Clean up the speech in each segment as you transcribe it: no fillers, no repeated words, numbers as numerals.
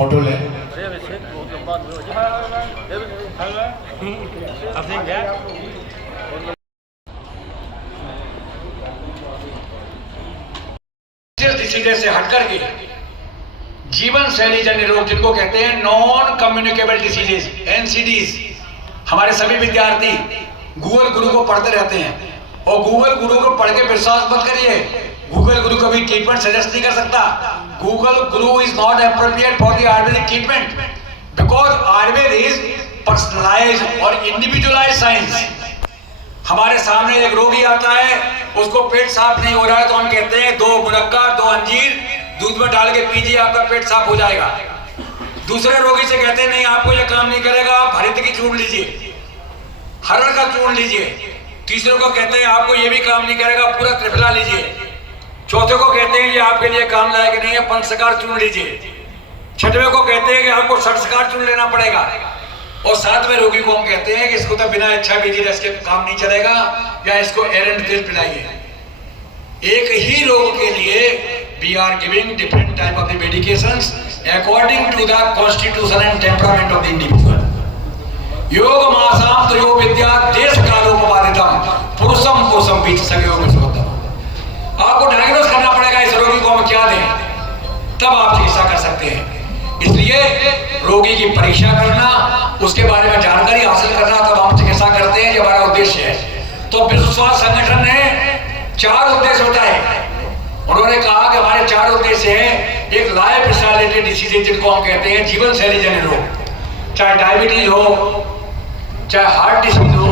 Photo ले। Decision से हट करके जीवन शैली जन्य रोग जिनको कहते हैं नॉन कम्युनिकेबल डिसीजेस एनसीडीज, हमारे सभी विद्यार्थी गूगल गुरु को पढ़ते रहते हैं और गूगल गुरु को पढ़ के विश्वास मत करिए। गूगल गुरु कभी ट्रीटमेंट सजेस्ट नहीं कर सकता। Google Guru is not appropriate for the Ayurvedic treatment because Ayurveda is personalised और इंडिविजुअलाइज्ड साइंस। हमारे सामने एक रोगी आता है, उसको पेट साफ नहीं हो रहा है तो हम कहते हैं 2 मुनक्का 2 अंजीर दूध में डाल के पीजिए, आपका पेट साफ हो जाएगा। दूसरे रोगी से कहते हैं नहीं आपको ये काम नहीं करेगा, आप हरित की चूर्ण लीजिए, हरड़ का चूर्ण लीजिए। तीसरे को कहते हैं आपको ये भी काम नहीं करेगा, पूरा त्रिफला लीजिए। चौथे को कहते हैं ये आपके लिए काम लायक नहीं है, पंचसकार चूर्ण लीजिए। छठवें को कहते हैं कि आपको षटसकार चूर्ण लेना पड़ेगा। और 7वें रोगी को हम कहते हैं कि इसको तो बिना इच्छा विधि रस के काम नहीं चलेगा, या इसको एरेंड तेल पिलाइए। एक ही रोग के लिए we are giving different type of the medications according to the constitution and temperament of the individual. योग मासाम तो योग विद्या देश कालोपवादितम पुरुषम पुरुषम बीच सगयोग विश्वोत्तम। आपको डायग्नोस करना पड़ेगा इस रोगी को हम क्या दें, तब आप चिकित्सा कर सकते हैं। इसलिए रोगी की परीक्षा करना, उसके बारे में जानकारी हासिल करना, तब हम चिकित्सा करते हैं, ये हमारा उद्देश्य है। तो विश्व स्वास्थ्य संगठन ने 4 उद्देश्य बताए। उन्होंने कहा कि हमारे 4 उद्देश्य हैं। एक लाइफ स्टाइल डिसीज जिनको हम कहते हैं जीवन शैली जन्य रोग, चाहे डायबिटीज हो, चाहे हार्ट डिसीज हो,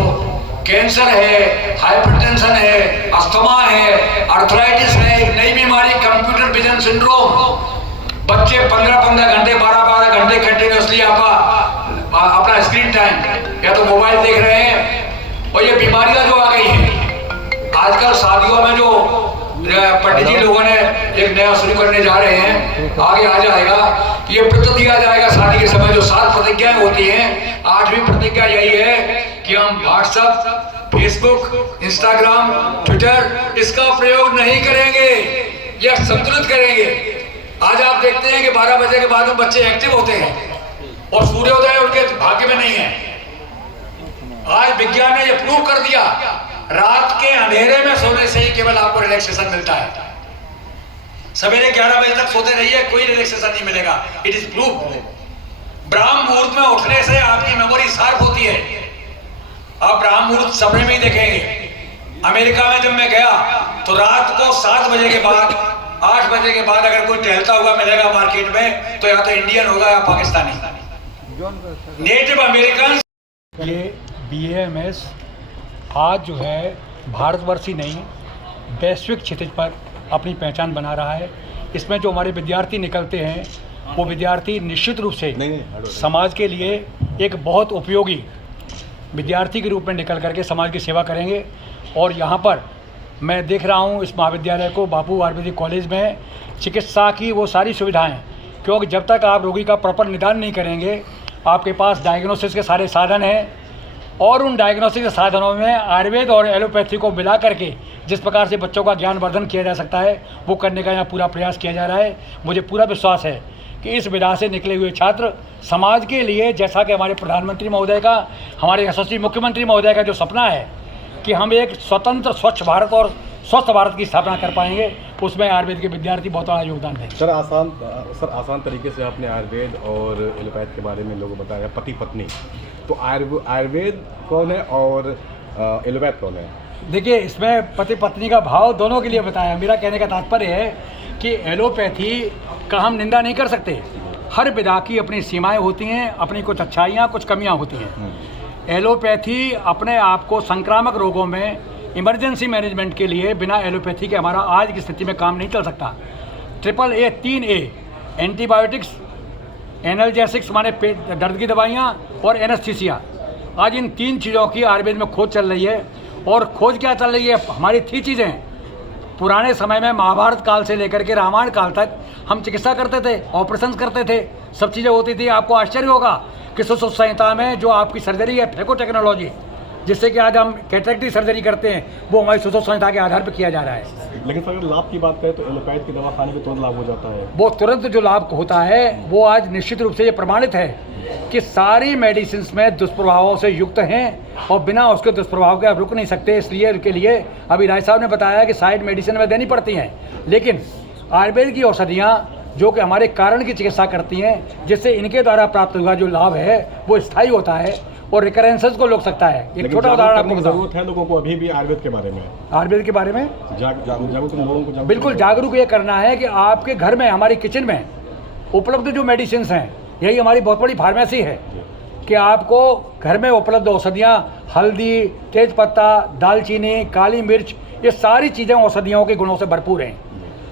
कैंसर है, हाइपरटेंशन है, अस्थमा है, आर्थराइटिस है, एक नई बीमारी कंप्यूटर विजन सिंड्रोम। बच्चे 15-15 घंटे 12-12 घंटे कंटिन्यूसली अपना स्क्रीन टाइम या तो मोबाइल देख रहे हैं। और ये बीमारियां जो आ गई हैं आजकल शादियों में, जो पंडित जी लोगों ने एक नया शुरू करने जा रहे हैं, आगे आ जाएगा, ये व्रत दिया जाएगा शादी के समय। जो 7 प्रतिज्ञाएं होती हैं, 8वीं प्रतिज्ञा यही है कि हम व्हाट्सएप, फेसबुक, इंस्टाग्राम, ट्विटर इसका प्रयोग नहीं करेंगे, यह संतुलित करेंगे। आज आप देखते हैं कि 12 बजे के बाद में बच्चे एक्टिव होते हैं और सूर्योदय उनके भाग्य में नहीं है। आज विज्ञान ने यह प्रूव कर दिया, रात के अंधेरे में सोने से ही केवल आपको रिलैक्सेशन मिलता है। सवेरे 11 बजे तक सोते रहिए, कोई रिलैक्सेशन नहीं मिलेगा। It is prove. ब्राह्म मुहूर्त में उठने से आपकी मेमोरी शार्प होती है। आप ब्राह्म मुहूर्त सपने में ही देखेंगे। अमेरिका में जब मैं गया तो रात को 7 बजे के बाद 8 बजे के बाद अगर कोई टहलता हुआ मिलेगा मार्केट में, तो या तो इंडियन होगा या पाकिस्तानी, नेटिव अमेरिकन। ये BAMS आज जो है भारतवर्ष ही नहीं वैश्विक क्षितिज पर अपनी पहचान बना रहा है। इसमें जो हमारे विद्यार्थी निकलते हैं, वो विद्यार्थी निश्चित रूप से समाज के लिए एक बहुत उपयोगी विद्यार्थी के रूप में निकल करके समाज की सेवा करेंगे। और यहाँ पर मैं देख रहा हूँ इस महाविद्यालय को, बापू आयुर्वेदिक कॉलेज में चिकित्सा की वो सारी सुविधाएं, क्योंकि जब तक आप रोगी का प्रॉपर निदान नहीं करेंगे, आपके पास डायग्नोसिस के सारे साधन हैं और उन डायग्नोसिस के साधनों में आयुर्वेद और एलोपैथी को मिला करके जिस प्रकार से बच्चों का ज्ञानवर्धन किया जा सकता है, वो करने का यहाँ पूरा प्रयास किया जा रहा है। मुझे पूरा विश्वास है कि इस विधा से निकले हुए छात्र समाज के लिए, जैसा कि हमारे प्रधानमंत्री महोदय का, हमारे यशस्वी मुख्यमंत्री महोदय का जो सपना है कि हम एक स्वतंत्र स्वच्छ भारत और स्वस्थ भारत की स्थापना कर पाएंगे, उसमें आयुर्वेद के विद्यार्थी बहुत बड़ा योगदान देंगे। सर आसान तरीके से आपने आयुर्वेद और एलोपैथ के बारे में लोगों को बताया, पति पत्नी। तो आयुर्वेद कौन है और एलोपैथ कौन है? देखिए, इसमें पति पत्नी का भाव दोनों के लिए बताया। मेरा कहने का तात्पर्य है कि एलोपैथी का हम निंदा नहीं कर सकते। हर विधा की अपनी सीमाएँ होती हैं, अपनी कुछ अच्छाइयाँ कुछ कमियाँ होती हैं। एलोपैथी अपने आप को संक्रामक रोगों में इमरजेंसी मैनेजमेंट के लिए बिना एलोपैथी के हमारा आज की स्थिति में काम नहीं चल सकता। 3A एंटीबायोटिक्स, एनाल्जेसिक्स माने पेट दर्द की दवाइयाँ और एनेस्थीसिया, आज इन 3 चीज़ों की आयुर्वेद में खोज चल रही है। और खोज क्या चल रही है? हमारी 3 चीज़ें। पुराने समय में महाभारत काल से लेकर के रामायण काल तक हम चिकित्सा करते थे, ऑपरेशन करते थे, सब चीज़ें होती थी। आपको आश्चर्य होगा कि सुश्रुत संहिता में जो आपकी सर्जरी है, फेको टेक्नोलॉजी, जिससे कि आज हम कैटरेक्ट की सर्जरी करते हैं वो हमारी सोच संहिता के आधार पर किया जा रहा है। लेकिन सर अगर लाभ की बात करें तो एलोपैथ की दवा खाने में तुरंत लाभ हो जाता है। वो तुरंत जो लाभ होता है वो आज निश्चित रूप से ये प्रमाणित है कि सारी मेडिसिन में दुष्प्रभावों से युक्त हैं और बिना उसके दुष्प्रभाव के आप रुक नहीं सकते। इसलिए उनके लिए अभी राय साहब ने बताया कि साइड मेडिसिन में देनी पड़ती हैं, लेकिन आयुर्वेद की औषधियाँ जो कि हमारे कारण की चिकित्सा करती हैं, जिससे इनके द्वारा प्राप्त हुआ जो लाभ है वो स्थायी होता है और रिकरेंसेस को रोक सकता है। एक छोटा उदाहरण आपको बताऊं, जरूरत है लोगों को अभी भी आयुर्वेद के बारे में, आयुर्वेद के बारे में जागरूक लोगों को बिल्कुल जागरूक ये करना है कि आपके घर में, हमारी किचन में उपलब्ध जो मेडिसिन हैं, यही हमारी बहुत बड़ी फार्मेसी है कि आपको घर में उपलब्ध औषधियाँ, हल्दी, तेजपत्ता, दालचीनी, काली मिर्च, ये सारी चीज़ें औषधियों के गुणों से भरपूर हैं।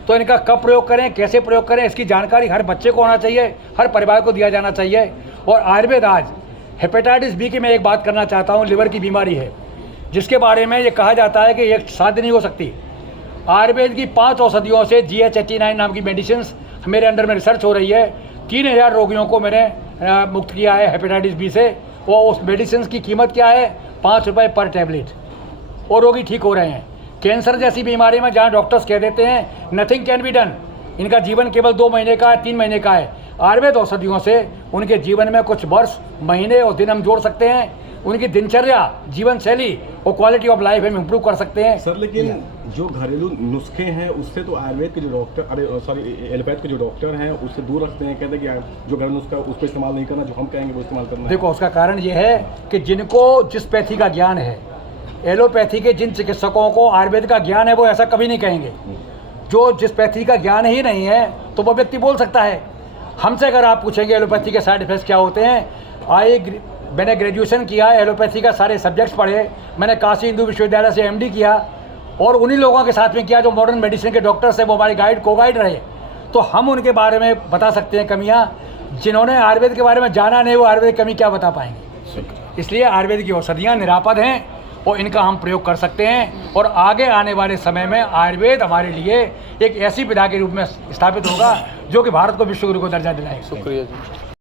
तो इनका कब प्रयोग करें, कैसे प्रयोग करें, इसकी जानकारी हर बच्चे को होना चाहिए, हर परिवार को दिया जाना चाहिए। और आयुर्वेद आज हेपेटाइटिस बी की मैं एक बात करना चाहता हूँ, लिवर की बीमारी है जिसके बारे में ये कहा जाता है कि ये शादी नहीं हो सकती। आयुर्वेद की 5 औषधियों से GH89 नाम की मेडिसिन मेरे अंडर में रिसर्च हो रही है। 3000 रोगियों को मैंने मुक्त किया है हेपेटाइटिस बी से। वो उस मेडिसिन की कीमत क्या है? 5 रुपये पर टैबलेट, और रोगी ठीक हो रहे हैं। कैंसर जैसी बीमारी में जहाँ डॉक्टर्स कह देते हैं नथिंग कैन बी डन, इनका जीवन केवल 2 महीने का है, 3 महीने का है, आयुर्वेद औषधियों से उनके जीवन में कुछ वर्ष, महीने और दिन हम जोड़ सकते हैं। उनकी दिनचर्या, जीवन शैली और क्वालिटी ऑफ लाइफ हम इम्प्रूव कर सकते हैं। सर लेकिन जो घरेलू नुस्खे हैं उससे तो आयुर्वेद के जो डॉक्टर, एलोपैथ के जो डॉक्टर हैं उससे दूर रखते हैं, कहते हैं कि जो घरेलू नुस्खा उस पर इस्तेमाल नहीं करना, जो हम कहेंगे वो इस्तेमाल करना। देखो, उसका कारण ये है कि जिनको जिस पैथी का ज्ञान है, एलोपैथी के जिन चिकित्सकों को आयुर्वेद का ज्ञान है वो ऐसा कभी नहीं कहेंगे। जो जिस पैथी का ज्ञान ही नहीं है तो वो व्यक्ति बोल सकता है। हमसे अगर आप पूछेंगे एलोपैथी के साइड इफेक्ट्स क्या होते हैं, मैंने ग्रेजुएशन किया, एलोपैथी का सारे सब्जेक्ट्स पढ़े, मैंने काशी हिंदू विश्वविद्यालय से MD किया और उन्हीं लोगों के साथ में किया जो मॉडर्न मेडिसिन के डॉक्टर्स हैं, वो हमारे को गाइड रहे। तो हम उनके बारे में बता सकते हैं कमियाँ। जिन्होंने आयुर्वेद के बारे में जाना नहीं वो आयुर्वेद कमी क्या बता पाएंगे। इसलिए आयुर्वेद की औषधियाँ निरापद हैं और इनका हम प्रयोग कर सकते हैं और आगे आने वाले समय में आयुर्वेद हमारे लिए एक ऐसी विधा के रूप में स्थापित होगा जो कि भारत को विश्व गुरु को दर्जा दिलाएगा। शुक्रिया जी।